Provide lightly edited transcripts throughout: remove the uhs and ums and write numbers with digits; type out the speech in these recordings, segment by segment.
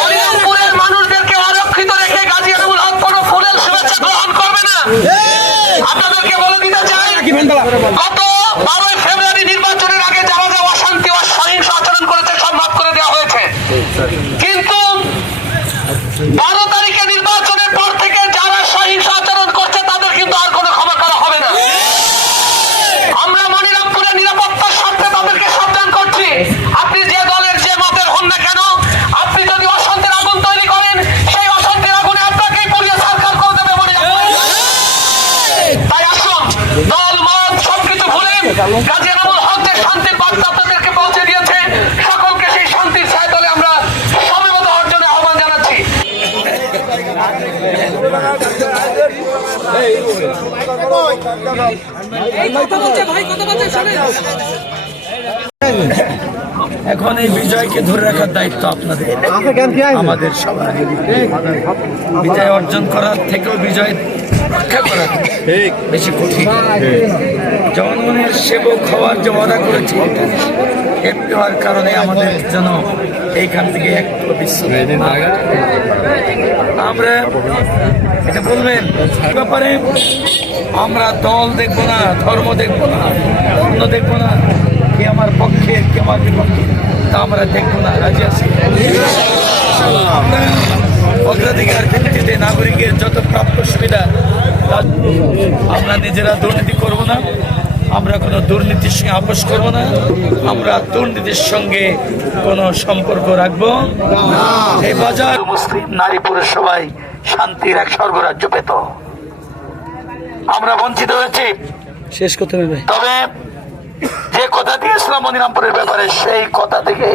মনিরামপুরের মানুষদেরকে অরক্ষিত রেখে গাজী আনামুল হক কোনো ফুলের শুভেচ্ছা গ্রহণ করবে না। আপনাদেরকে বলে দিতে চাই, গত 12 ফেব্রুয়ারি নির্বাচনের আগে যারা যা অশান্তি ও সহিংস আচরণ করেছে সব মাফ করে দেওয়া হয়েছে, কিন্তু 12 তারিখে নির্বাচনের পর থেকে যারা সহিংস আচরণ করছে তাদের কিন্তু আর কোনো ক্ষমা করা হবে না। আমরা মনিরামপুরের নিরাপত্তার স্বার্থে তাদেরকে সাবধান করছি, আপনি যে দলের যে মতের হন না কেন, আপনি যদি অশান্তির আগুন তৈরি করেন সেই অশান্তির আগুনে আপনাকেই পুড়িয়ে ছারখার করে দেবে মনিরামপুর। তাই আসুন, দল মত সবকিছু ভুলে গাজী আনামুল হক যে শান্তির বার্তা আপনাদেরকে পৌঁছে দিয়েছে, সকলকে সেই শান্তির ছায়াতলে আমরা সমবেত হওয়ার জন্য আহ্বান জানাচ্ছি। এখন এই বিজয়কে ধরে রাখার দায়িত্ব আপনাদের, আমাদের সবাই। বিজয় অর্জন করার থেকেও বিজয় রক্ষা করা বেশি কঠিন। জনগণের সেবক হওয়ার যে ওয়াদা করেছি, এমপি হওয়ার কারণে আমাদের যেন এইখান থেকে একটু বিশ্বস্ত আমরা এটা বলবেন ব্যাপারে আমরা দল দেখবো না, ধর্ম দেখবো না, অন্য দেখবো না, কে আমার পক্ষে কে আমার বিপক্ষে তা আমরা দেখবো না। রাজি আছি আমরা অগ্রাধিকার ভিত্তিতে নাগরিকের যত প্রাপ্য সুবিধা আমরা নিজেরা দুর্নীতি করব না, আমরা কোনো দুর্নীতির সঙ্গে আপোষ করব না, আমরা দুর্নীতির সঙ্গে কোনো সম্পর্ক রাখবো না। এই বাজার মুসলিম নারী পুরুষ সবাই শান্তির এক স্বর্গরাজ্য পেত, আমরা বঞ্চিত হয়েছি। শেষ করতে হবে। তবে যে কথা দিয়েছিলাম মনিরামপুরের ব্যাপারে সেই কথা থেকে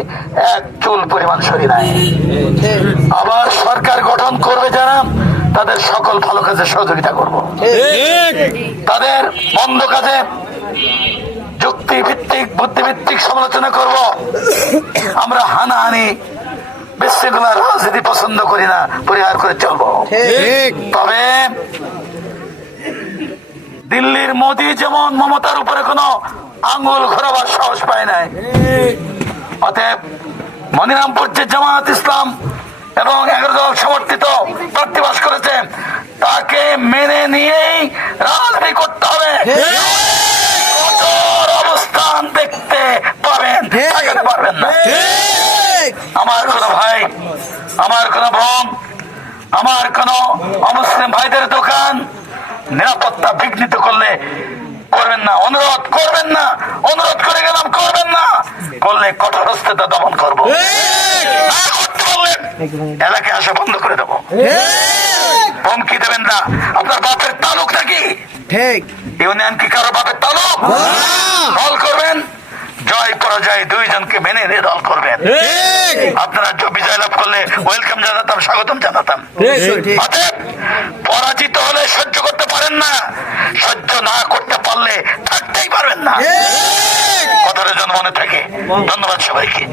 এক চুল পরিমাণ সরি নাই। আবার সরকার গঠন করবে যারা, তাদের সকল ভালো কাজে সহযোগিতা করব, তাদের মন্দ কাজে যুক্তিভিত্তিক বুদ্ধিভিত্তিক সমালোচনা করব। আমরা হানাহানি বিশৃঙ্খলা রাজনীতি পছন্দ করি না, পরিহার করে চলবো। তবে দিল্লির মোদি যেমন মমতার উপরে কোনো আঙ্গুল ঘোরাবার সাহস পায় নাই, অতএব মনিরামপুর যে জামাত ইসলাম এবং 11 দল সমর্থিত প্রার্থী বাস করেছে তাকে মেনে নিয়েই রাজনীতি করতে হবে। কঠোর অবস্থান দেখতে পাবেন, তাকাতে পারবেন না। আমার কোনো ভাই, আমার কোনো বোন, আমার কোনো অমুসলিম ভাইদের দোকান নিরাপত্তা বিঘ্নিত করলে করবেন না, অনুরোধ করবেন না, অনুরোধ করে গেলাম করবেন না, করলে কঠোর হস্তে দমন করবো। এলাকায় আসা বন্ধ করে দেবো, হুমকি দেবেন না। আপনার বাপের তালুক নাকি ইউনিয়ন কি কারো বাপের তালুক? দল করবেন, জয় পরাজয় দুইজনকে মেনে নিয়ে দল করবেন। আপনারা বিজয় লাভ করলে ওয়েলকাম জানাতাম, স্বাগতম জানাতাম। পরাজিত হলে সহ্য করতে পারেন না, সহ্য না করতে পারলে থাকতেই পারবেন না। কথাটা যেন মনে থাকে। ধন্যবাদ সবাইকে।